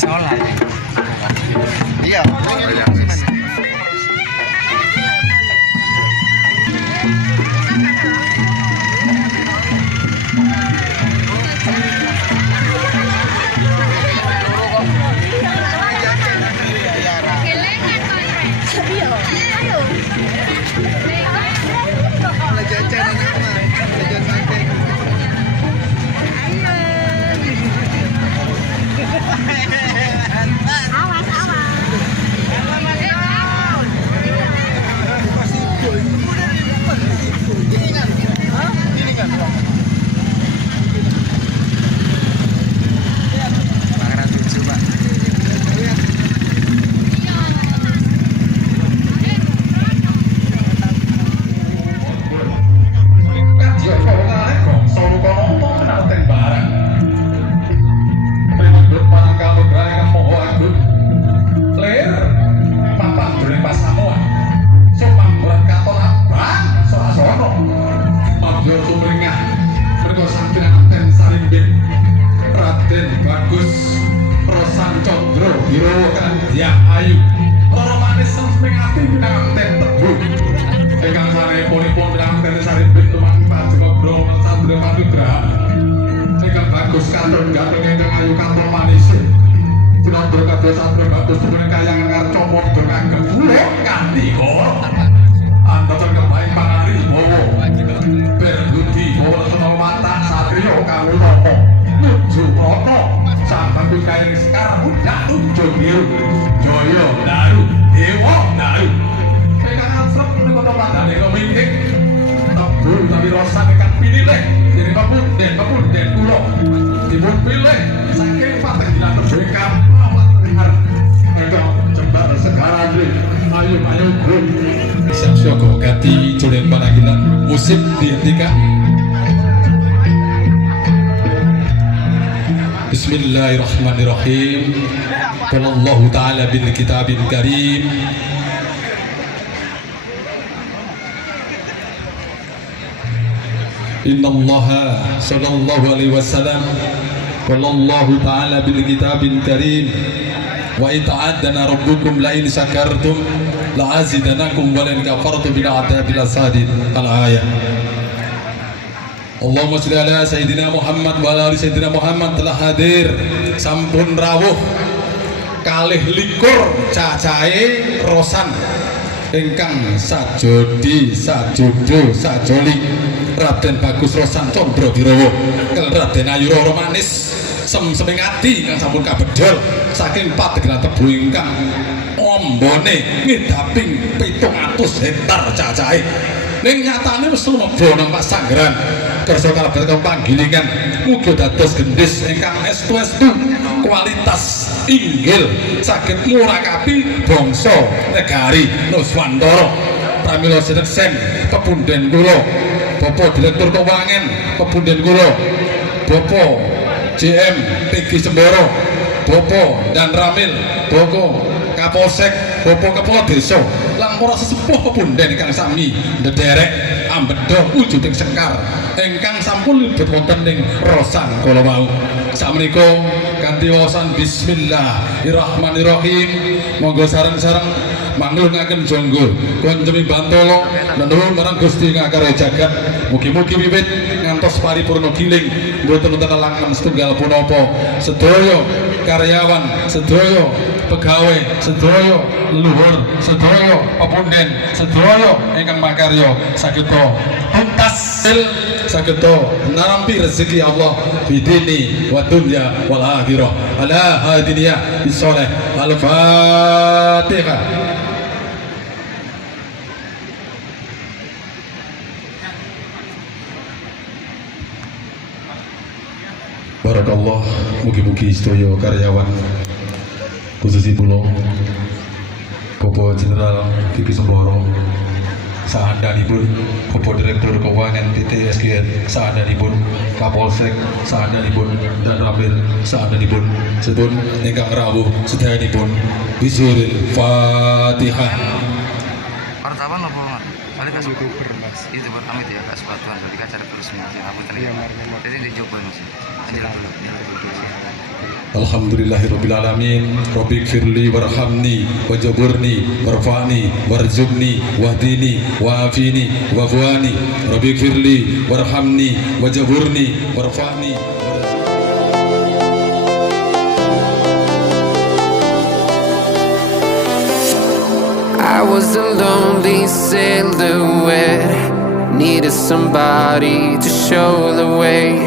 Sholat. Iya. Musik dihentikan. Bismillahirrahmanirrahim. Qala Allah Ta'ala bil kitabil karim. Inna Allah sallallahu alaihi wasallam qala Allah Ta'ala bil kitabil karim. Wa ita'adana rabbukum la in syakartum la'azidanakum wa la in kafartum bil adabil asadid. Al-ayat. Allahumma sholli ala sayyidina Muhammad wa ala ali sayyidina Muhammad. Telah hadir sampun rawuh kalih likur cacahe rosan ingkang sajodi sajodo sajoli Raden Bagus Rosan Condro Dirowo kel Raden Ayu Roro Manis semseming ati ingkang sampun kabedol saking padegelan tebu ingkang ombone ngidaping 700 hektar cacahe. Ning nyatane wis lumeba nang pasanggaran kersa kalebet panggilingan muga dados gendhis ingkang estu-estu kualitas inggil saged murakapi bangsa negari Nuswantara. Pramila sineksen pepunden kula Bapak Direktur Keuangan pepunden kula Bapak JM PG Semboro, Bapak Dan Ramil, Bapak Kapolsek, Bapak Kepala Desa, lan para sesepuh pepunden ingkang sami ndederek ambedha wujuding sekar ingkang sampun libet wonten ing Rosan kala wau. Sakmenika kanthi wawasan bismillahirrahmanirrahim monggo sareng-sareng manglungaken jonggo kunjumi bantala nuwun marang Gusti Ngakara jagat. Mugi-mugi wiwit ngantos paripurna giling mboten wonten alangan setunggal punapa. Sedaya karyawan, sedaya pegawai, sedaya leluhur, sedaya pepunden, sedaya ingkang makarya sageta tuntas sageta nampi rezeki Allah bidini wa dunya wal akhirah ala hadiniyah bisoleh. Al-Fatihah. Barakallah, mugi-mugi sedaya karyawan khususipun Bapak Jenderal Kiki Semboro sahandanipun, Bapak Direktur Keuangan TTSGN sahandanipun, Kapolsek sahandanipun, Dan Ramil sahandanipun, sedun ingkang rawuh sedayanipun bisuril Fatihah. Wartawan apa kali kasih youtuber mas itu pertama itu ya kak sepatuan berarti acara resmi apa tadi jadi dicoba mas Alhamdulillahirabbil alamin. Rabbighfirli warhamni wajburni warfa'ni warzuqni wahdini wa'afini wa'fuani. Rabbighfirli warhamni wajburni warfa'ni. I was a lonely silhouette, needed somebody to show the way.